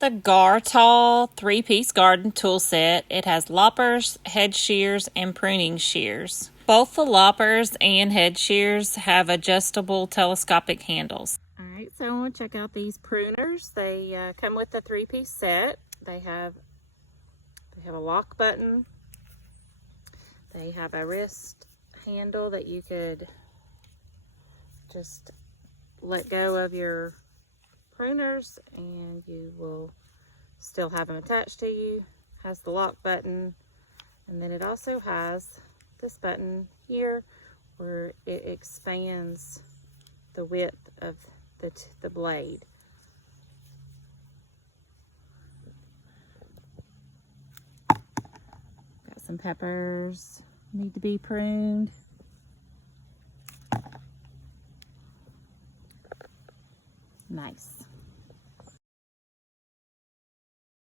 The Gartol 3-piece garden tool set. It has loppers, head shears, and pruning shears. Both the loppers and head shears have adjustable telescopic handles. Alright, so I want to check out these pruners. They come with the 3-piece set. They have a lock button. They have a wrist handle that you could just let go of your pruners and you will still have them attached to you. Has the lock button, and then it also has this button here where it expands the width of the blade. Got some peppers need to be pruned. Nice.